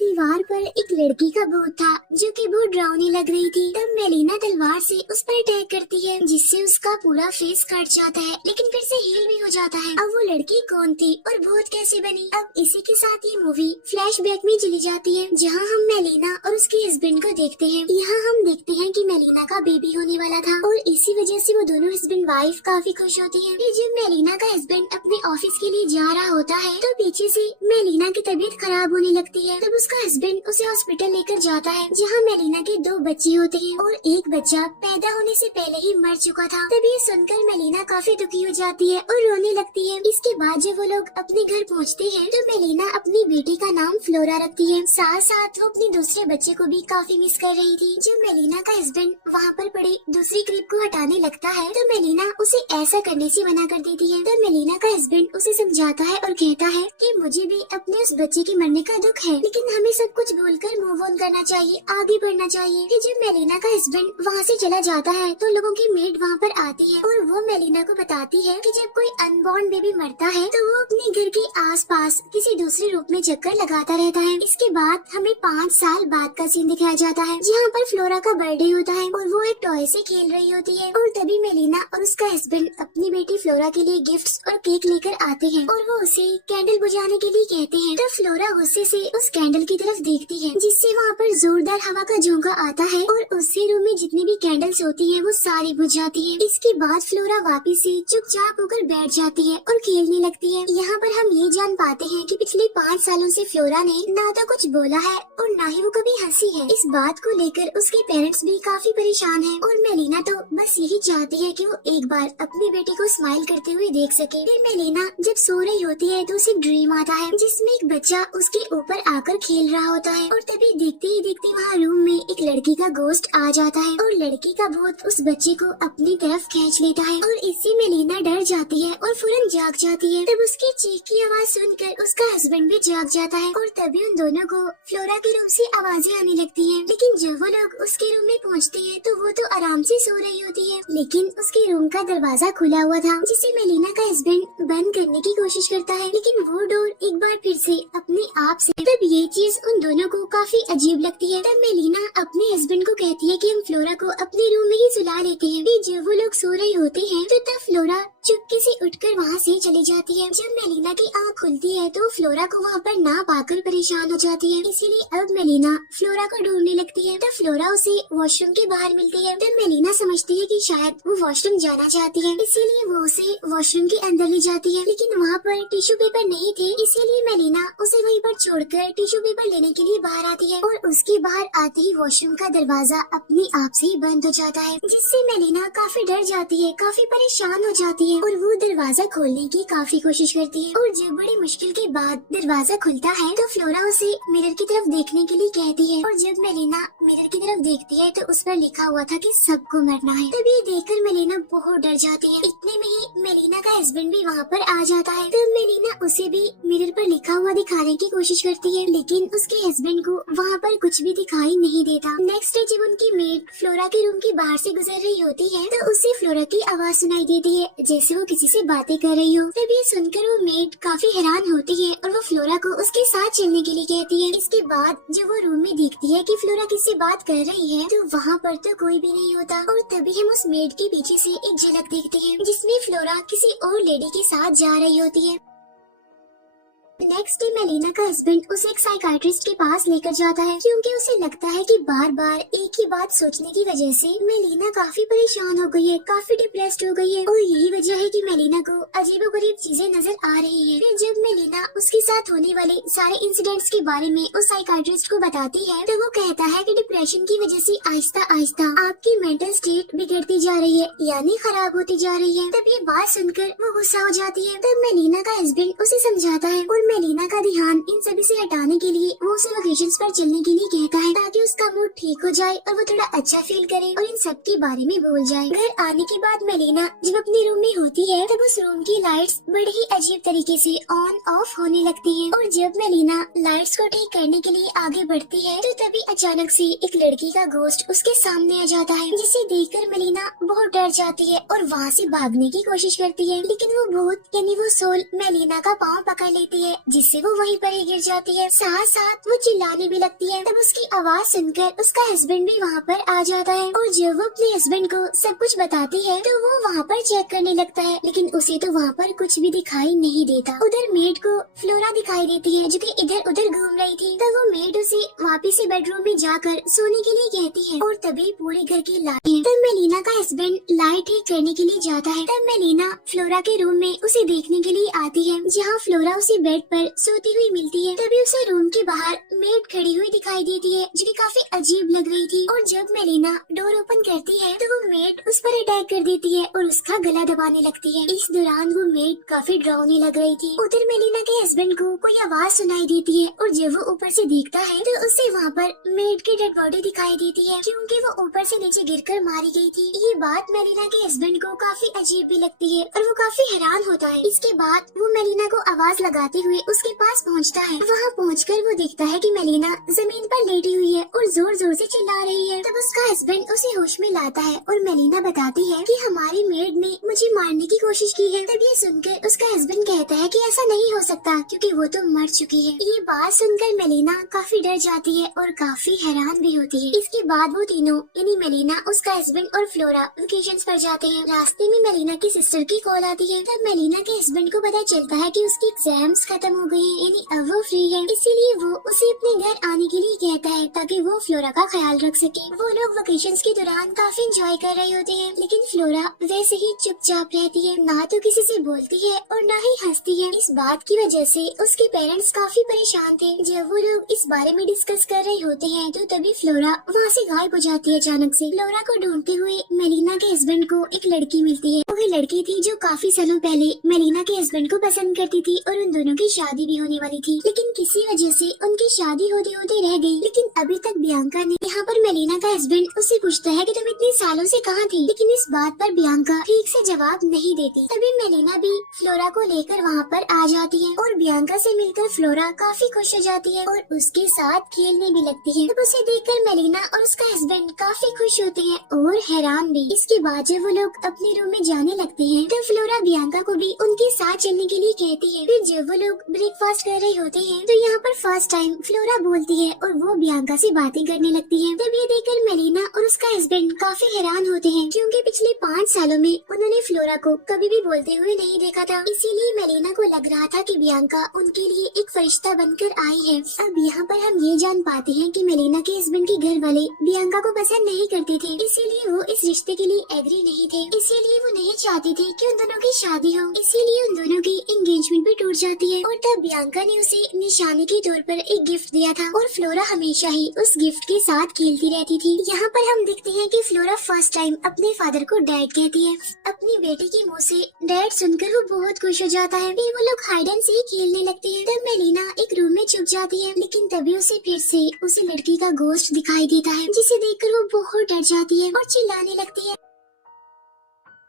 दीवार पर एक लड़की का भूत था जो कि बहुत डरावनी लग रही थी। तब मेलिना तलवार से उस पर अटैक करती है जिससे उसका पूरा फेस कट जाता है, लेकिन फिर से हील भी हो जाता है। अब वो लड़की कौन थी और भूत कैसे बनी? अब इसी के साथ ये मूवी फ्लैशबैक में चली जाती है, जहाँ हम मेलिना और उसके हस्बैंड को देखते हैं। यहाँ हम देखते हैं कि मेलिना का बेबी होने वाला था और इसी वजह से वो दोनों हस्बैंड वाइफ काफी खुश होती हैं। फिर जब मेलिना का हस्बैंड अपने ऑफिस के लिए जा रहा होता है तो पीछे से मेलिना की तबीयत खराब होने लगती है। तब उसका हस्बैंड उसे हॉस्पिटल लेकर जाता है, जहाँ मेलिना के 2 बच्चे होते हैं और एक बच्चा पैदा होने से पहले ही मर चुका था। तब ये सुनकर मेलिना काफी दुखी हो जाती है और रोने लगती है। इसके बाद जब वो लोग अपने घर पहुँचते हैं तो मेलिना अपनी बेटी का नाम फ्लोरा रखती है। साथ साथ वो अपने दूसरे बच्चे को भी काफी मिस कर रही थी। जब मेलिना का हस्बैंड वहाँ पर पड़े दूसरी क्लिप को हटाने लगता है तो मेलिना उसे ऐसा करने से मना कर देती है। तब मेलिना का हस्बैंड उसे समझाता है और कहता है कि मुझे भी अपने उस बच्चे के मरने का दुख है, लेकिन हमें सब कुछ भूलकर मूव ऑन करना चाहिए, आगे बढ़ना चाहिए। फिर जब मेलिना का हस्बैंड वहाँ से चला जाता है तो लोगों की मेड वहाँ पर आती है और वो मेलिना को बताती है कि जब कोई अनबॉर्न बेबी मरता है तो वो अपने घर के आसपास किसी दूसरे रूप में चक्कर लगाता रहता है। इसके बाद हमें 5 साल बाद का सीन दिखाया जाता है, जहाँ पर फ्लोरा का बर्थडे होता है और वो एक टॉय से खेल रही होती है और तभी मेलिना और उसका हस्बैंड अपनी बेटी फ्लोरा के लिए गिफ्ट्स और केक लेकर आते हैं और वो उसे कैंडल बुझाने के लिए कहते हैं। तो फ्लोरा गुस्से से उस कैंडल की तरफ देखती है, जिससे वहाँ पर जोरदार हवा का झोंका आता है और उससे रूम में जितनी भी कैंडल्स होती हैं वो सारी बुझ जाती हैं। इसके बाद फ्लोरा वापस से चुपचाप होकर बैठ जाती है और खेलने लगती है। यहाँ पर हम ये जान पाते हैं कि पिछले 5 सालों से फ्लोरा ने ना तो कुछ बोला है और ना ही वो कभी हंसी है। इस बात को लेकर उसके पेरेंट्स भी काफी परेशान हैं और मेलिना तो बस यही चाहती है कि वो एक बार अपनी बेटी को स्माइल करते हुए देख सके। फिर मेलिना जब सो रही होती है तो उसे ड्रीम आता है जिसमें एक बच्चा उसके ऊपर आकर खेल रहा होता है और तभी देखते ही देखते वहाँ रूम में एक लड़की का गोश्त आ जाता है और लड़की का भूत उस बच्चे को अपनी तरफ खींच लेता है और इससे मेलिना डर जाती है और फौरन जाग जाती है। तब उसकी चीख की आवाज सुनकर उसका हस्बैंड भी जाग जाता है और तभी उन दोनों को फ्लोरा के रूम से आवाजें आने लगती हैं। लेकिन जब वो लोग उसके रूम में पहुंचते हैं तो वो तो आराम से सो रही होती है, लेकिन उसके रूम का दरवाजा खुला हुआ था जिसे मेलिना का हस्बैंड बंद करने की कोशिश करता है, लेकिन वो डोर एक बार फिर से अपने आप से। तब ये चीज उन दोनों को काफी अजीब लगती है। तब मेलिना अपने हस्बैंड को कहती है कि हम फ्लोरा को अपने रूम में ही सुला लेते हैं। जब वो लोग सो रहे होते हैं तो तब फ्लोरा चुपके से उठकर वहाँ से चली जाती है। जब मेलिना की आँख खुलती है तो फ्लोरा को वहाँ पर ना पाकर परेशान हो जाती है, इसीलिए अब मेलिना फ्लोरा को ढूंढने लगती है। तब फ्लोरा उसे वॉशरूम के बाहर मिलती है। तब मेलिना समझती है कि शायद वो वॉशरूम जाना चाहती है, इसीलिए वो उसे वॉशरूम के अंदर ले जाती है, लेकिन वहाँ पर टिश्यू पेपर नहीं थे, इसीलिए मेलिना उसे वहीं पर छोड़कर टिश्यू पेपर लेने के लिए बाहर आती है और उसके बाहर आते ही वॉशरूम का दरवाजा अपने आप से ही बंद हो जाता है, जिससे मेलिना काफी डर जाती है, काफी परेशान हो जाती है और वो दरवाजा खोलने की काफी कोशिश करती है। और जब बड़ी मुश्किल के बाद दरवाजा खुलता है तो फ्लोरा उसे मिरर की तरफ देखने के लिए कहती है और जब मेलिना मिरर की तरफ देखती है तो उस पर लिखा हुआ था कि सबको मरना है। तब ये देखकर मेलिना बहुत डर जाती है। इतने में ही मेलिना का हस्बैंड भी वहाँ पर आ जाता है। तब मेलिना उसे भी मिरर पर लिखा हुआ दिखाने की कोशिश करती है, लेकिन उसके हस्बैंड को वहाँ पर कुछ भी दिखाई नहीं देता। नेक्स्ट डे जब उनकी मेड फ्लोरा के रूम के बाहर से गुजर रही होती है तो उसे फ्लोरा की आवाज सुनाई देती है जैसे वो किसी से बातें कर रही हो। तब ये सुनकर वो मेड काफी हैरान होती है और वो फ्लोरा को उसके साथ चलने के लिए कहती है। इसके बाद जब वो रूम में देखती है कि फ्लोरा किससे बात कर रही है तो वहाँ पर तो कोई भी नहीं होता और तभी हम उस मेड के पीछे से एक झलक देखते हैं जिसमें फ्लोरा किसी और लेडी के साथ जा रही होती है। नेक्स्ट डे मेलिना का हस्बैंड उसे एक साइकाइट्रिस्ट के पास लेकर जाता है क्योंकि उसे लगता है कि बार बार एक ही बात सोचने की वजह से मेलिना काफी परेशान हो गई है, काफी डिप्रेस्ड हो गई है और यही वजह है कि मेलिना को अजीबोगरीब चीजें नजर आ रही है। फिर जब मेलिना उसके साथ होने वाले सारे इंसिडेंट्स के बारे में उस साइकाइट्रिस्ट को बताती है तो वो कहता है कि डिप्रेशन की वजह से आहिस्ता आहिस्ता आपकी मेंटल स्टेट बिगड़ती जा रही है, यानी खराब होती जा रही है। तब ये बात सुनकर वो गुस्सा हो जाती है। तब मेलिना का हस्बैंड उसे समझाता है और मेलिना का ध्यान इन सभी से हटाने के लिए वो उसे लोकेशंस पर चलने के लिए कहता है ताकि उसका मूड ठीक हो जाए और वो थोड़ा अच्छा फील करे और इन सब के बारे में भूल जाए। घर आने के बाद मेलिना जब अपने रूम में होती है तब उस रूम की लाइट्स बड़े ही अजीब तरीके से ऑन ऑफ होने लगती हैं और जब मेलिना लाइट्स को ठीक करने के लिए आगे बढ़ती है तो तभी अचानक से एक लड़की का गोश्त उसके सामने आ जाता है, जिसे देखकर मेलिना बहुत डर जाती है और वहाँ से भागने की कोशिश करती है, लेकिन वो भूत यानी वो सोल मेलिना का पाँव पकड़ लेती है जिससे वो वहीं पर ही गिर जाती है। साथ साथ वो चिल्लाने भी लगती है। तब उसकी आवाज सुनकर उसका हस्बैंड भी वहाँ पर आ जाता है और जब वो अपने हस्बैंड को सब कुछ बताती है तो वो वहाँ पर चेक करने लगता है, लेकिन उसे तो वहाँ पर कुछ भी दिखाई नहीं देता। उधर मेड को फ्लोरा दिखाई देती है जो कि इधर उधर घूम रही थी। तब वो मेड उसे वापिस से बेडरूम में जाकर सोने के लिए कहती है और तभी पूरे घर की लाइट। तब मेलिना का हस्बैंड लाइट ठीक करने के लिए जाता है। तब मेलिना फ्लोरा के रूम में उसे देखने के लिए आती है, जहाँ फ्लोरा उसे बेड पर सोती हुई मिलती है। तभी उसे रूम के बाहर मेड खड़ी हुई दिखाई देती है जो कि काफी अजीब लग रही थी। और जब मेलिना डोर ओपन करती है तो वो मेड उस पर अटैक कर देती है और उसका गला दबाने लगती है। इस दौरान वो मेड काफी डरावनी लग रही थी। उधर मेलिना के हस्बैंड को कोई आवाज सुनाई देती है और जब वो ऊपर से देखता है तो उसे वहाँ पर मेड की डेड बॉडी दिखाई देती है, क्योंकि वो ऊपर से नीचे गिरकर मारी गई थी। ये बात मेलिना के हस्बैंड को काफी अजीब भी लगती है और वो काफी हैरान होता है। इसके बाद वो मेलिना को आवाज लगाते हुए उसके पास पहुँचता है। वहाँ पहुँचकर वो देखता है कि मेलिना जमीन पर लेटी हुई है और जोर जोर से चिल्ला रही है। तब उसका हस्बैंड उसे होश में लाता है और मेलिना बताती है कि हमारी मेड ने मुझे मारने की कोशिश की है। तब ये सुनकर उसका हस्बैंड कहता है कि ऐसा नहीं हो सकता क्योंकि वो तो मर चुकी है। ये बात सुनकर मेलिना काफी डर जाती है और काफी हैरान भी होती है। इसके बाद वो तीनों यानी मेलिना, उसका हस्बैंड और फ्लोरा वेकेशंस पर जाते हैं। रास्ते में मेलिना की सिस्टर की कॉल आती है। तब मेलिना के हस्बैंड को पता चलता है कि उसकी एग्जाम्स खत्म हो गए हैं, यानी अब वो फ्री है। इसीलिए वो उसे अपने घर आने के लिए कहता है ताकि वो फ्लोरा का ख्याल रख सके। वो लोग वेकेशंस के दौरान काफी एंजॉय कर रहे होते हैं, लेकिन फ्लोरा वैसे ही चुपचाप रहती है, ना तो किसी से बोलती है और ना ही हंसती है। इस बात की वजह से उसके पेरेंट्स काफी परेशान थे। जब वो लोग इस बारे में डिस्कस कर रहे होते हैं तो तभी फ्लोरा वहाँ से गायब हो जाती है अचानक से। फ्लोरा को ढूंढते हुए मेलिना के हस्बैंड को एक लड़की मिलती है। वो लड़की थी जो काफी सालों पहले मेलिना के हस्बैंड को पसंद करती थी और उन दोनों की शादी भी होने वाली थी, लेकिन किसी वजह से उनकी शादी होते होते रह गई। लेकिन अभी तक बियांका ने यहाँ पर मेलिना का हस्बैंड उससे पूछता है कि तुम इतने सालों से कहाँ थी, लेकिन इस बात पर बियांका ठीक से जवाब नहीं देती। तभी मेलिना भी फ्लोरा को लेकर वहाँ पर आ जाती है और बियांका से मिलकर फ्लोरा काफी खुश हो जाती है और उसके साथ खेलने भी लगती है। तब उसे देखकर मेलिना और उसका हस्बैंड काफी खुश होते हैं और हैरान भी। इसके बाद जब वो लोग अपने रूम में जाने लगते हैं तो फ्लोरा बियांका को भी उनके साथ चलने के लिए कहती है। फिर जब वो लोग ब्रेकफास्ट कर रहे होते हैं तो यहाँ पर फर्स्ट टाइम फ्लोरा बोलती है और वो बियांका से बातें करने लगती है। तब ये देखकर मेलिना और उसका हस्बैंड काफी हैरान होते हैं, क्योंकि पिछले 5 सालों में उन्होंने फ्लोरा को कभी भी बोलते हुए नहीं देखा था। इसीलिए मेलिना को लग रहा था कि बियांका उनके लिए एक फरिश्ता बनकर आई है। अब यहाँ पर हम ये जान पाते हैं कि मेलिना के हस्बैंड के घर वाले बियांका को पसंद नहीं करते थे, इसीलिए वो इस रिश्ते के लिए एग्री नहीं थे। इसीलिए वो नहीं चाहती थी कि उन दोनों की शादी हो, इसीलिए उन दोनों की एंगेजमेंट भी टूट जाती है। और तब बियांका ने उसे निशानी के तौर पर एक गिफ्ट दिया था और फ्लोरा हमेशा ही उस गिफ्ट के साथ खेलती रहती थी। यहाँ पर हम देखते हैं कि फ्लोरा फर्स्ट टाइम अपने फादर को डैड कहती है। अपनी बेटी के मुँह से डैड सुनकर वो बहुत खुश हो जाता है। फिर वो लोग हाइड एंड सीक खेलने लगते हैं। तब मेलिना एक रूम में छुप जाती है, लेकिन तभी उसे फिर से उसे लड़की का गोश्त दिखाई देता है, जिसे देखकर वो बहुत डर जाती है और चिल्लाने लगती है।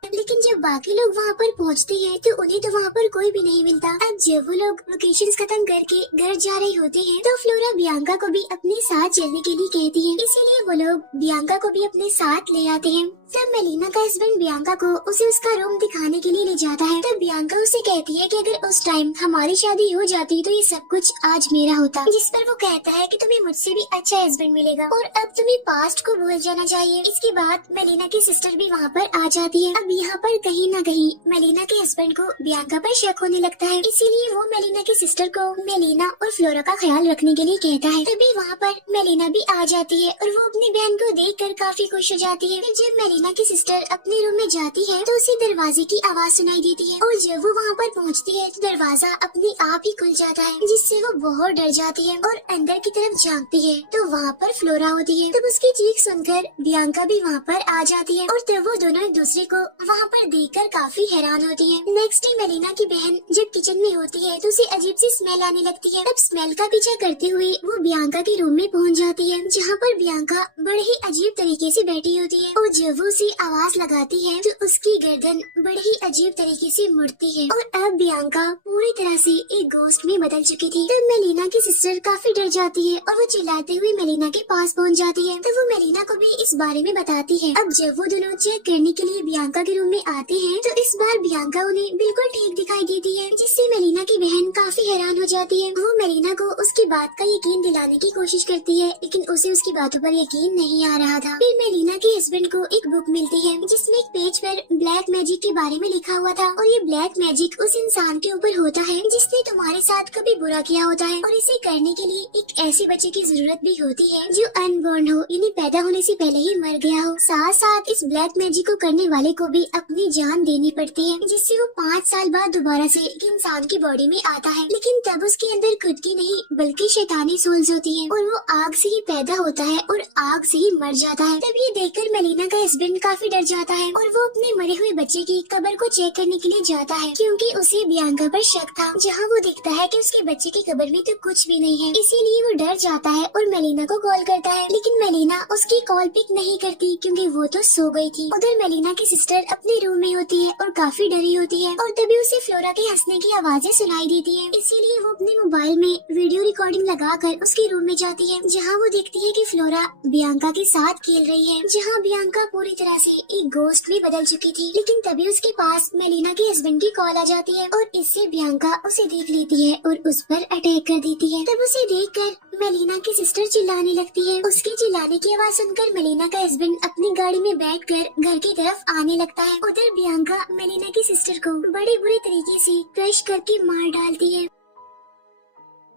लेकिन जब बाकी लोग वहाँ पर पहुँचते हैं तो उन्हें तो वहाँ पर कोई भी नहीं मिलता। अब जब वो लोग वेकेशंस खत्म करके घर जा रहे होते हैं तो फ्लोरा बियांका को भी अपने साथ चलने के लिए कहती है, इसीलिए वो लोग बियांका को भी अपने साथ ले आते हैं। तब मेलिना का हस्बैंड बियांका को उसे उसका रूम दिखाने के लिए ले जाता है। तब बियांका उसे कहती है कि अगर उस टाइम हमारी शादी हो जाती तो ये सब कुछ आज मेरा होता, जिस पर वो कहता है कि तुम्हें मुझसे भी अच्छा हस्बैंड मिलेगा और अब तुम्हें पास्ट को भूल जाना चाहिए। इसके बाद मेलिना की सिस्टर भी वहाँ पर आ जाती है। अब यहाँ पर कहीं न कहीं मेलिना के हस्बैंड को बियांका पर शक होने लगता है, इसीलिए वो मेलिना की सिस्टर को मेलिना और फ्लोरा का ख्याल रखने के लिए कहता है। तभी वहाँ पर मेलिना भी आ जाती है और वो अपनी बहन को देखकर काफी खुश हो जाती है। फिर जब मेलिना की सिस्टर अपने रूम में जाती है तो उसे दरवाजे की आवाज सुनाई देती है और जब वो वहाँ पर पहुँचती है तो दरवाजा अपने आप ही खुल जाता है, जिससे वो बहुत डर जाती है और अंदर की तरफ झांकती है तो वहाँ पर फ्लोरा होती है। तब उसकी चीख सुनकर बियांका भी वहाँ पर आ जाती है और तब वो दोनों एक दूसरे को वहाँ पर देखकर काफी हैरान होती है। नेक्स्ट डे मेलिना की बहन जब किचन में होती है तो उसे अजीब सी स्मेल आने लगती है। तब स्मेल का पीछा करते हुए वो बियांका के रूम में पहुँच जाती है, जहाँ पर बियांका बड़े ही अजीब तरीके से बैठी होती है और जब वो उसे आवाज लगाती है तो उसकी गर्दन बड़ी ही अजीब तरीके से मुड़ती है और अब बियांका पूरी तरह से एक गोस्ट में बदल चुकी थी। तब मेलिना की सिस्टर काफी डर जाती है और वो चिल्लाते हुए मेलिना के पास पहुंच जाती है। तो वो मेलिना को भी इस बारे में बताती है। अब जब वो दोनों चेक करने के लिए बियांका के रूम में आते हैं तो इस बार बियांका उन्हें बिल्कुल ठीक दिखाई देती है, जिससे मेलिना की बहन काफी हैरान हो जाती है। वो मेलिना को उसकी बात का यकीन दिलाने की कोशिश करती है, लेकिन उसे उसकी बातों पर यकीन नहीं आ रहा था। फिर मेलिना के हस्बैंड को एक बुक मिलती है जिसमें एक पेज पर ब्लैक मैजिक के बारे में लिखा हुआ था और ये ब्लैक मैजिक उस इंसान के ऊपर होता है जिसने तुम्हारे साथ कभी बुरा किया होता है और इसे करने के लिए एक ऐसे बच्चे की जरूरत भी होती है जो अनबॉर्न हो, यानी पैदा होने से पहले ही मर गया हो। साथ साथ इस ब्लैक मैजिक को करने वाले को भी अपनी जान देनी पड़ती है, जिससे वो 5 साल बाद दोबारा से एक इंसान की बॉडी में आता है, लेकिन तब उसके अंदर खुद की नहीं बल्कि शैतानी सोल्स होती है और वो आग से ही पैदा होता है और आग से ही मर जाता है। तब ये देखकर मेलिना का हस्बैंड काफी डर जाता है और वो अपने मरे हुए बच्चे की कब्र को चेक करने के लिए जाता है, क्योंकि उसे बियांका पर शक था। जहाँ वो देखता है कि उसके बच्चे की कब्र में तो कुछ भी नहीं है, इसीलिए वो डर जाता है और मेलिना को कॉल करता है, लेकिन मेलिना उसकी कॉल पिक नहीं करती क्योंकि वो तो सो गई थी। उधर मेलिना की सिस्टर अपने रूम में होती है और काफी डरी होती है और तभी उसे फ्लोरा के हंसने की आवाजें सुनाई देती है, इसीलिए वो अपने मोबाइल में वीडियो रिकॉर्डिंग लगाकर उसके रूम में जाती है, जहाँ वो देखती है कि फ्लोरा बियांका के साथ खेल रही है, जहाँ बियांका पूरी तरह से एक गोस्ट में बदल चुकी थी। लेकिन तभी उसके पास मेलिना के हस्बैंड की कॉल आ जाती है और इससे बियांका उसे देख लेती है और उस पर अटैक कर देती है। तब उसे देखकर मेलिना की सिस्टर चिल्लाने लगती है। उसके चिल्लाने की आवाज सुनकर मेलिना का हस्बैंड अपनी गाड़ी में बैठकर घर की तरफ आने लगता है। उधर बियांका मेलिना की सिस्टर को बड़े बुरे तरीके से क्रश करके मार डालती है।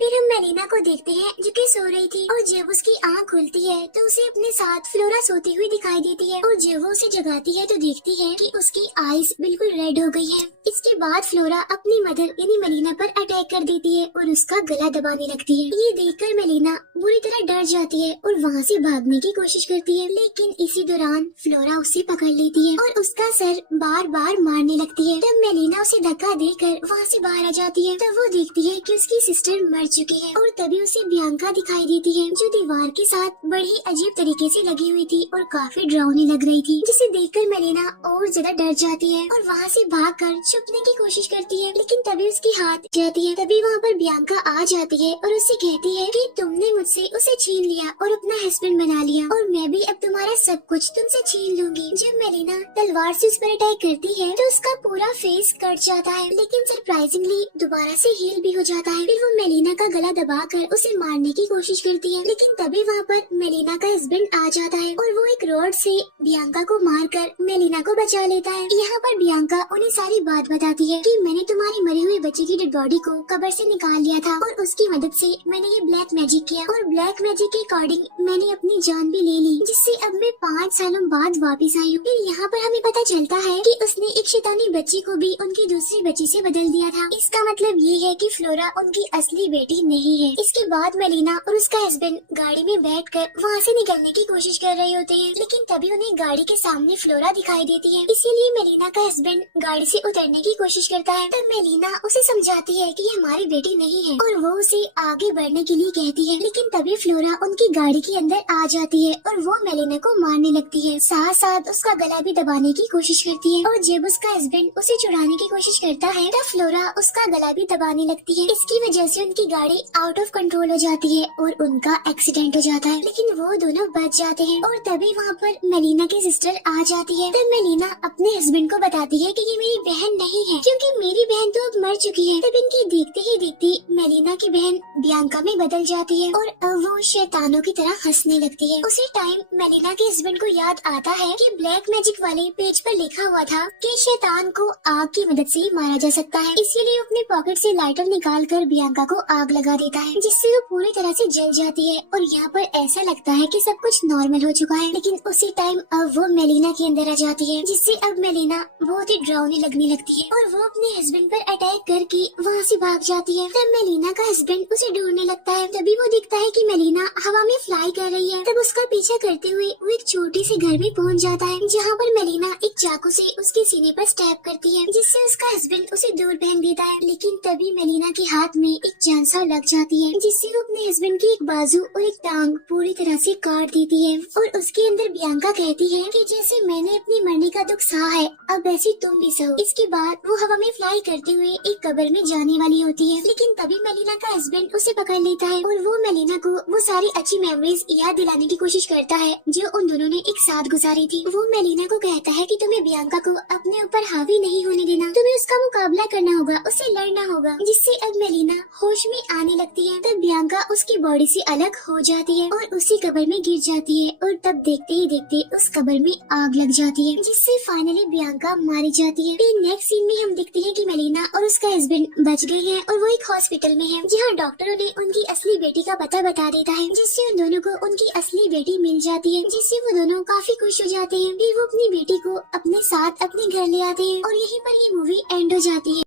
फिर हम मेलिना को देखते हैं जो कि सो रही थी और जब उसकी आंख खुलती है तो उसे अपने साथ फ्लोरा सोती हुई दिखाई देती है और जब वो उसे जगाती है तो देखती है कि उसकी आईज बिल्कुल रेड हो गई है। इसके बाद फ्लोरा अपनी मदर यानी मेलिना पर अटैक कर देती है और उसका गला दबाने लगती है। ये देखकर मेलिना बुरी तरह डर जाती है और वहाँ से भागने की कोशिश करती है, लेकिन इसी दौरान फ्लोरा उसे पकड़ लेती है और उसका सर बार बार मारने लगती है। तब मेलिना उसे धक्का देकर वहाँ से बाहर आ जाती है। तब वो देखती है कि उसकी सिस्टर मर चुकी है और तभी उसे बियांका दिखाई देती है जो दीवार के साथ बड़ी अजीब तरीके से लगी हुई थी और काफी डरावनी लग रही थी, जिसे देखकर मेलिना और ज्यादा डर जाती है और वहाँ से भागकर छुपने की कोशिश करती है, लेकिन तभी उसकी हाथ जाती है। तभी वहाँ पर बियांका आ जाती है और उससे कहती है कि तुमने मुझसे उसे छीन लिया और अपना हस्बैंड बना लिया और मैं भी अब तुम्हारा सब कुछ तुमसे छीन लूंगी। जब मेलिना तलवार से उस पर अटैक करती है तो उसका पूरा फेस कट जाता है, लेकिन सरप्राइजिंगली दोबारा से हील भी हो जाता है। फिर वो मेलिना का गला दबाकर उसे मारने की कोशिश करती है, लेकिन तभी वहाँ पर मेलिना का हस्बैंड आ जाता है और वो एक रॉड से बियांका को मारकर मेलिना को बचा लेता है। यहाँ पर बियांका उन्हें सारी बात बताती है कि मैंने तुम्हारी मरी हुई बच्ची की डेड बॉडी को कब्र से निकाल लिया था और उसकी मदद से मैंने ये ब्लैक मैजिक किया और ब्लैक मैजिक के अकॉर्डिंग मैंने अपनी जान भी ले ली, जिससे अब मैं 5 सालों बाद वापस आई हूँ। फिर यहाँ पर हमें पता चलता है कि उसने एक शैतानी बच्ची को भी उनकी दूसरी बच्ची से बदल दिया था। इसका मतलब ये है कि फ्लोरा उनकी असली बेटी नहीं है। इसके बाद मेलिना और उसका हस्बैंड गाड़ी में बैठकर वहाँ से निकलने की कोशिश कर रहे होते हैं, लेकिन तभी उन्हें गाड़ी के सामने फ्लोरा दिखाई देती है, इसीलिए मेलिना का हस्बैंड गाड़ी से उतरने की कोशिश करता है। तब मेलिना उसे समझाती है कि ये हमारी बेटी नहीं है और वो उसे आगे बढ़ने के लिए कहती है, लेकिन तभी फ्लोरा उनकी गाड़ी के अंदर आ जाती है और वो मेलिना को मारने लगती है, साथ साथ उसका गला भी दबाने की कोशिश करती है और जब उसका हस्बैंड उसे चुराने की कोशिश करता है तब फ्लोरा उसका गला भी दबाने लगती है। इसकी वजह से उनकी गाड़ी आउट ऑफ कंट्रोल हो जाती है और उनका एक्सीडेंट हो जाता है, लेकिन वो दोनों बच जाते हैं। और तभी वहाँ पर मेलिना की सिस्टर आ जाती है। तब मेलिना अपने हस्बैंड को बताती है कि ये मेरी बहन नहीं है, क्योंकि मेरी बहन तो अब मर चुकी है। तब इनके देखते ही देखते मेलिना की बहन बियांका में बदल जाती है और अब वो शैतानों की तरह हंसने लगती है। उसी टाइम मेलिना के हस्बैंड को याद आता है कि ब्लैक मैजिक वाले पेज पर लिखा हुआ था कि शैतान को आग की मदद से मारा जा सकता है, इसीलिए अपने पॉकेट से लाइटर निकाल कर बियांका को आग लगा देता है, जिससे वो पूरी तरह से जल जाती है और यहाँ पर ऐसा लगता है कि सब कुछ नॉर्मल हो चुका है। लेकिन उसी टाइम अब वो मेलिना के अंदर आ जाती है, जिससे अब मेलिना बहुत ही डरावनी लगने लगती है और वो अपने हस्बैंड पर अटैक करके वहाँ से भाग जाती है। तब मेलिना का हस्बैंड उसे ढूंढने लगता है। तभी वो दिखता है कि मेलिना हवा में फ्लाई कर रही है। तब उसका पीछा करते हुए वो एक छोटे से घर में पहुंच जाता है, जहाँ पर मेलिना एक चाकू से उसके सीने पर स्टैब करती है, जिससे उसका हस्बैंड उसे दूर फेंक देता है। लेकिन तभी मेलिना के हाथ में एक चांसा लग जाती है, जिससे वो अपने हस्बैंड की एक बाजू और एक टांग पूरी तरह से काट देती है। और उसके अंदर बियांका कहती है कि जैसे मैंने अपने मरने का दुख सहा है, अब ऐसे तुम भी सहो। इसके बाद वो हवा में फ्लाई करते हुए एक कब्र में जाने वाली होती है, लेकिन तभी मेलिना का हस्बैंड उसे पकड़ लेता है और वो मेलिना को वो सारी अच्छी मेमोरीज याद दिलाने की कोशिश करता है जो उन दोनों ने एक साथ गुजारी थी। वो मेलिना को कहता है कि तुम्हें बियांका को अपने ऊपर हावी नहीं होने देना, तुम्हें उसका मुकाबला करना होगा, उससे लड़ना होगा। जिससे अब मेलिना होश में आने लगती है। तब बियांका उसकी बॉडी से अलग हो जाती है और उसी कब्र में गिर जाती है और तब देखते ही देखते उस कब्र में आग लग जाती है, जिससे फाइनली बियांका मारी जाती है। फिर नेक्स्ट सीन में हम देखते हैं कि मेलिना और उसका हस्बैंड बच गए हैं और वो एक हॉस्पिटल में है, जहाँ डॉक्टरों ने उनकी असली बेटी का पता बता देता है, जिससे उन दोनों को उनकी असली बेटी मिल जाती है, जिससे वो दोनों काफी खुश हो जाते हैं। फिर वो अपनी बेटी को अपने साथ अपने घर ले आते हैं और यहीं पर ये मूवी एंड हो जाती है।